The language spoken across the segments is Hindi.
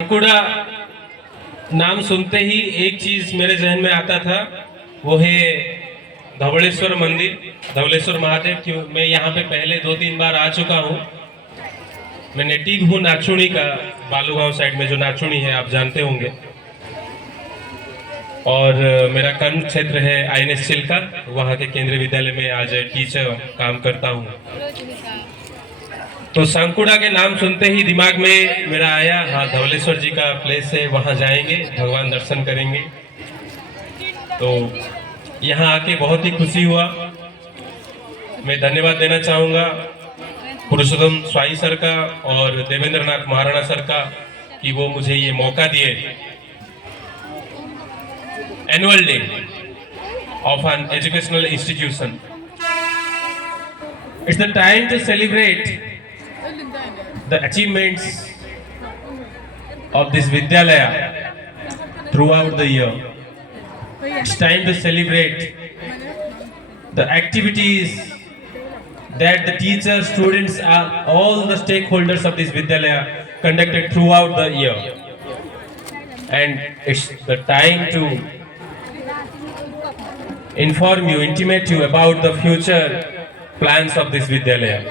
कुड़ा नाम सुनते ही एक चीज मेरे जहन में आता था, वो है धवलेश्वर मंदिर, धवलेश्वर महादेव की। मैं यहाँ पे पहले 2-3 बार आ चुका हूँ। मैं नेटिव हूँ नाचुणी का, बालूगांव साइड में जो नाचुणी है आप जानते होंगे। और मेरा कर्म क्षेत्र है INS चिल्का, वहाँ के केंद्रीय विद्यालय में आज टीचर काम करता हूँ। तो सांकुड़ा के नाम सुनते ही दिमाग में मेरा आया, हाँ धवलेश्वर जी का प्लेस है, वहाँ जाएंगे, भगवान दर्शन करेंगे। तो यहाँ आके बहुत ही खुशी हुआ। मैं धन्यवाद देना चाहूँगा पुरुषोत्तम स्वाई सर का और देवेंद्र नाथ महाराणा सर का कि वो मुझे ये मौका दिए। Annual day of an educational institution, it's the time to celebrate the achievements of this Vidyalaya throughout the year. It's time to celebrate the activities that the teachers, students, all the stakeholders of this Vidyalaya conducted throughout the year. And it's the time to inform you, intimate you about the future plans of this Vidyalaya.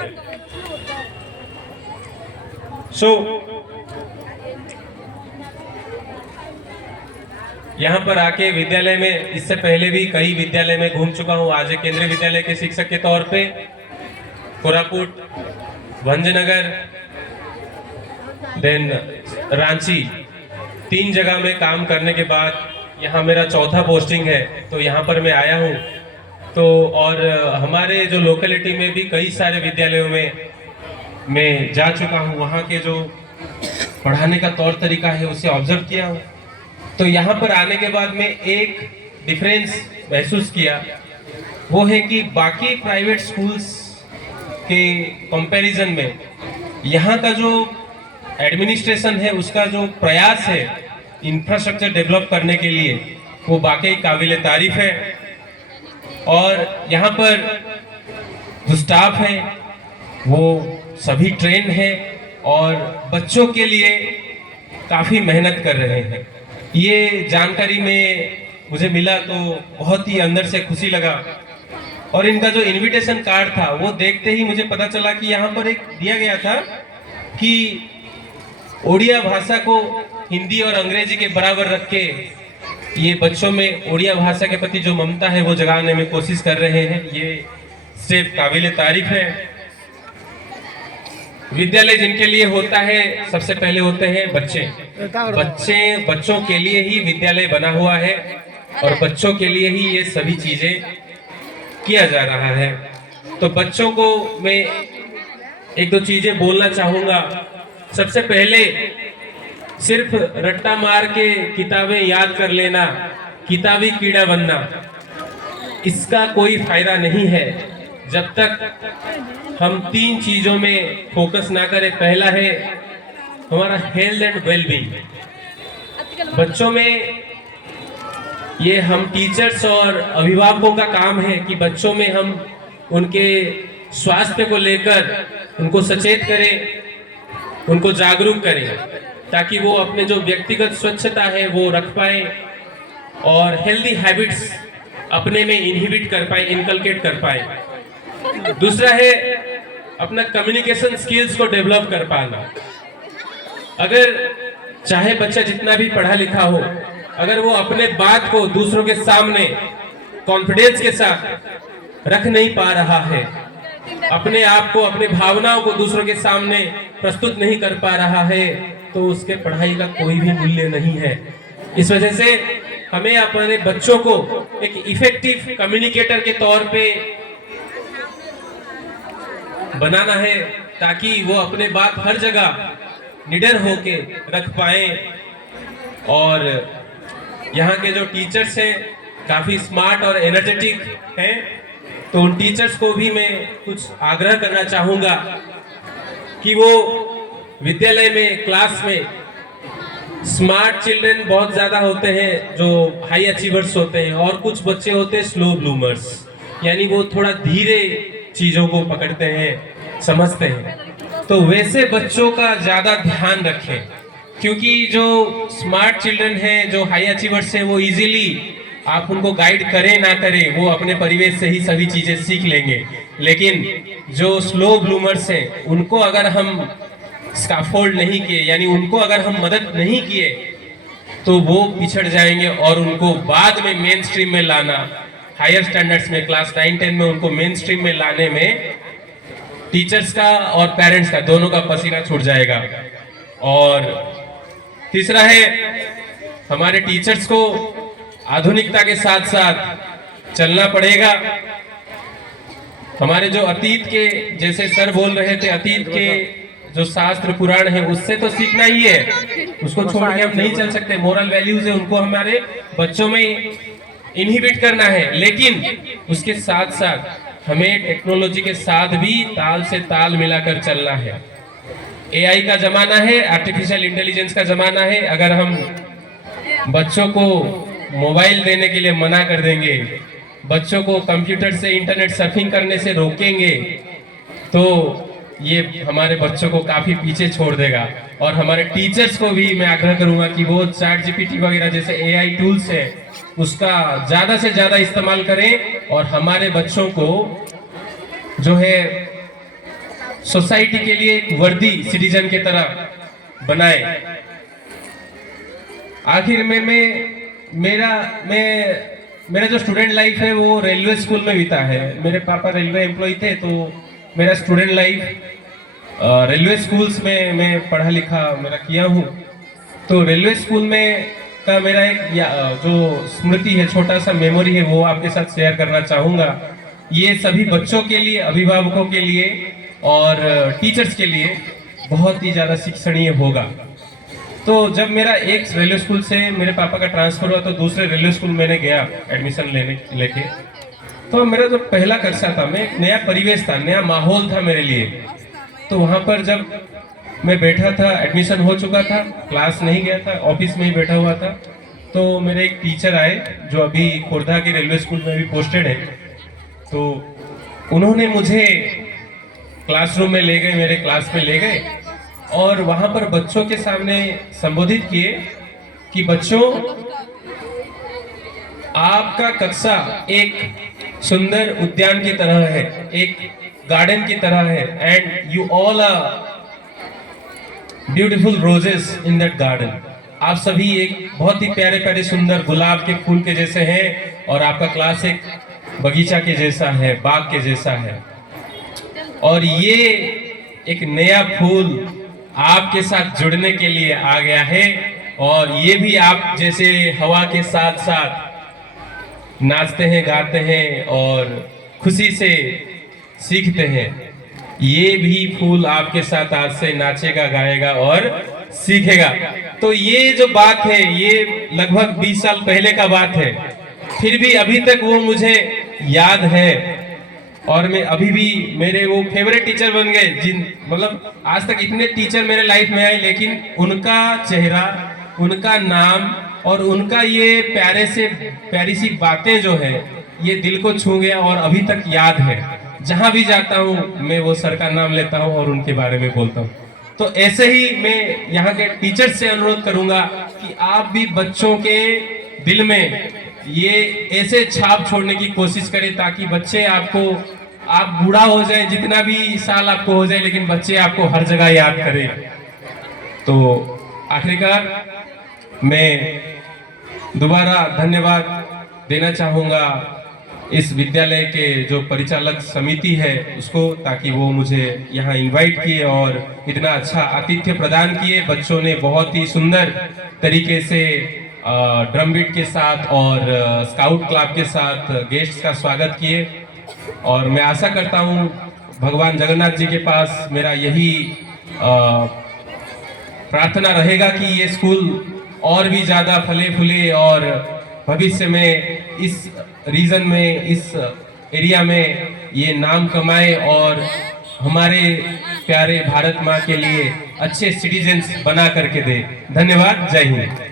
So, यहाँ पर आके विद्यालय में इससे पहले भी कई विद्यालय में घूम चुका हूँ। आज केंद्रीय विद्यालय के शिक्षक के तौर पे कोरापुट, भंजनगर, देन रांची, 3 जगह में काम करने के बाद यहाँ मेरा चौथा पोस्टिंग है। तो यहाँ पर मैं आया हूँ। तो और हमारे जो लोकेलिटी में भी कई सारे विद्यालयों में मैं जा चुका हूँ, वहाँ के जो पढ़ाने का तौर तरीका है उसे ऑब्जर्व किया हूँ। तो यहाँ पर आने के बाद में एक डिफरेंस महसूस किया, वो है कि बाकी प्राइवेट स्कूल्स के कंपैरिजन में यहाँ का जो एडमिनिस्ट्रेशन है, उसका जो प्रयास है इंफ्रास्ट्रक्चर डेवलप करने के लिए, वो वाकई काबिल तारीफ है। और यहाँ पर जो स्टाफ है वो सभी ट्रेन है और बच्चों के लिए काफ़ी मेहनत कर रहे हैं। ये जानकारी में मुझे मिला तो बहुत ही अंदर से खुशी लगा। और इनका जो इनविटेशन कार्ड था वो देखते ही मुझे पता चला कि यहाँ पर एक दिया गया था कि ओडिया भाषा को हिंदी और अंग्रेजी के बराबर रख के ये बच्चों में ओडिया भाषा के प्रति जो ममता है वो जगाने में कोशिश कर रहे हैं। ये स्टेप काबिल तारीफ है। विद्यालय जिनके लिए होता है, सबसे पहले होते हैं बच्चों के लिए ही विद्यालय बना हुआ है और बच्चों के लिए ही ये सभी चीजें किया जा रहा है। तो बच्चों को मैं 1-2 चीजें बोलना चाहूंगा। सबसे पहले सिर्फ रट्टा मार के किताबें याद कर लेना, किताबी कीड़ा बनना, इसका कोई फायदा नहीं है जब तक हम 3 चीजों में फोकस ना करें। पहला है हमारा हेल्थ एंड वेलबींग। बच्चों में ये हम टीचर्स और अभिभावकों का काम है कि बच्चों में हम उनके स्वास्थ्य को लेकर उनको सचेत करें, उनको जागरूक करें, ताकि वो अपने जो व्यक्तिगत स्वच्छता है वो रख पाए और हेल्दी हैबिट्स अपने में इनहिबिट कर पाए, इनकलकेट कर पाए। दूसरा है अपना कम्युनिकेशन स्किल्स को डेवलप कर पाना। अगर चाहे बच्चा जितना भी पढ़ा लिखा हो, अगर वो अपने बात को दूसरों के सामने कॉन्फिडेंस के साथ रख नहीं पा रहा है, अपने आप को, अपने भावनाओं को दूसरों के सामने प्रस्तुत नहीं कर पा रहा है, तो उसके पढ़ाई का कोई भी मूल्य नहीं है। इस वजह से हमें अपने बच्चों को एक इफेक्टिव कम्युनिकेटर के तौर पे बनाना है, ताकि वो अपने बात हर जगह निडर होके रख पाए। और यहाँ के जो टीचर्स हैं काफ़ी स्मार्ट और एनर्जेटिक हैं, तो उन टीचर्स को भी मैं कुछ आग्रह करना चाहूँगा कि वो विद्यालय में, क्लास में स्मार्ट चिल्ड्रन बहुत ज़्यादा होते हैं जो हाई अचीवर्स होते हैं, और कुछ बच्चे होते हैं स्लो ब्लूमर्स, यानी वो थोड़ा धीरे चीज़ों को पकड़ते हैं, समझते हैं। तो वैसे बच्चों का ज़्यादा ध्यान रखें। क्योंकि जो स्मार्ट चिल्ड्रन हैं, जो हाई अचीवर्स हैं, वो इजीली आप उनको गाइड करें ना करें, वो अपने परिवेश से ही सभी चीजें सीख लेंगे। लेकिन जो स्लो ब्लूमर्स हैं, उनको अगर हम स्कैफोल्ड नहीं किए, यानी उनको अगर हम मदद नहीं किए, तो वो पिछड़ जाएंगे और उनको बाद में मेन स्ट्रीम में लाना, हायर स्टैंडर्ड्स में क्लास 9-10 में उनको मेन स्ट्रीम में लाने में टीचर्स का और पेरेंट्स का दोनों का पसीना छूट जाएगा। और तीसरा है, हमारे टीचर्स को आधुनिकता के साथ साथ चलना पड़ेगा। हमारे जो अतीत के, जैसे सर बोल रहे थे, अतीत के जो शास्त्र पुराण है उससे तो सीखना ही है, उसको छोड़ के हम नहीं चल सकते। मोरल वैल्यूज है, उनको हमारे बच्चों में इनहिबिट करना है, लेकिन उसके साथ साथ हमें टेक्नोलॉजी के साथ भी ताल से ताल मिलाकर चलना है। एआई का जमाना है, आर्टिफिशियल इंटेलिजेंस का जमाना है। अगर हम बच्चों को मोबाइल देने के लिए मना कर देंगे, बच्चों को कंप्यूटर से इंटरनेट सर्फिंग करने से रोकेंगे, तो ये हमारे बच्चों को काफी पीछे छोड़ देगा। और हमारे टीचर्स को भी मैं आग्रह करूंगा कि वो चैट जीपीटी वगैरह जैसे एआई टूल्स है, उसका ज्यादा से ज्यादा इस्तेमाल करें और हमारे बच्चों को जो है सोसाइटी के लिए एक वर्दी सिटीजन की तरह बनाए। आखिर में मेरा जो स्टूडेंट लाइफ है वो रेलवे स्कूल में बीता है। मेरे पापा रेलवे एम्प्लॉय थे, तो मेरा स्टूडेंट लाइफ रेलवे स्कूल्स में मैं पढ़ा लिखा मेरा किया हूँ। तो रेलवे स्कूल में का मेरा एक जो स्मृति है, छोटा सा मेमोरी है, वो आपके साथ शेयर करना चाहूँगा। ये सभी बच्चों के लिए, अभिभावकों के लिए और टीचर्स के लिए बहुत ही ज़्यादा शिक्षणीय होगा। तो जब मेरा एक रेलवे स्कूल से मेरे पापा का ट्रांसफर हुआ, तो दूसरे रेलवे स्कूल मैंने गया एडमिशन लेके। तो मेरा जो पहला कक्षा था, मैं एक नया परिवेश था, नया माहौल था मेरे लिए। तो वहाँ पर जब मैं बैठा था, एडमिशन हो चुका था, क्लास नहीं गया था, ऑफिस में ही बैठा हुआ था, तो मेरे एक टीचर आए जो अभी खुर्दा के रेलवे स्कूल में भी पोस्टेड है। तो उन्होंने मुझे क्लासरूम में ले गए, मेरे क्लास में ले गए और वहाँ पर बच्चों के सामने संबोधित किए कि बच्चों, आपका कक्षा एक सुंदर उद्यान की तरह है, एक गार्डन की तरह है, and you all are beautiful roses in that garden. आप सभी एक बहुत ही प्यारे प्यारे सुंदर गुलाब के फूल के जैसे हैं और आपका क्लास एक बगीचा के जैसा है, बाग के जैसा है। और ये एक नया फूल आपके साथ जुड़ने के लिए आ गया है और ये भी आप जैसे हवा के साथ साथ नाचते हैं, गाते हैं और खुशी से सीखते हैं। ये भी फूल आपके साथ आज से नाचेगा, गाएगा और सीखेगा। तो ये जो बात है, ये लगभग 20 साल पहले का बात है, फिर भी अभी तक वो मुझे याद है। और मैं अभी भी, मेरे वो फेवरेट टीचर बन गए, मतलब आज तक इतने टीचर मेरे लाइफ में आए, लेकिन उनका चेहरा, उनका नाम और उनका ये प्यारी सी बातें जो है, ये दिल को छू गया और अभी तक याद है। जहां भी जाता हूं मैं वो सर का नाम लेता हूं और उनके बारे में बोलता हूं। तो ऐसे ही मैं यहाँ के टीचर से अनुरोध करूंगा कि आप भी बच्चों के दिल में ये ऐसे छाप छोड़ने की कोशिश करें ताकि बच्चे आपको, आप बूढ़ा हो जाए, जितना भी साल आपको हो जाए, लेकिन बच्चे आपको हर जगह याद करें। तो आखिरकार मैं दोबारा धन्यवाद देना चाहूँगा इस विद्यालय के जो परिचालक समिति है उसको, ताकि वो मुझे यहाँ इनवाइट किए और इतना अच्छा आतिथ्य प्रदान किए। बच्चों ने बहुत ही सुंदर तरीके से ड्रम बीट के साथ और स्काउट क्लब के साथ गेस्ट्स का स्वागत किए। और मैं आशा करता हूँ भगवान जगन्नाथ जी के पास मेरा यही प्रार्थना रहेगा कि ये स्कूल और भी ज़्यादा फले फूले और भविष्य में इस रीजन में, इस एरिया में ये नाम कमाए और हमारे प्यारे भारत माँ के लिए अच्छे सिटीजन्स बना करके दे। धन्यवाद। जय हिंद।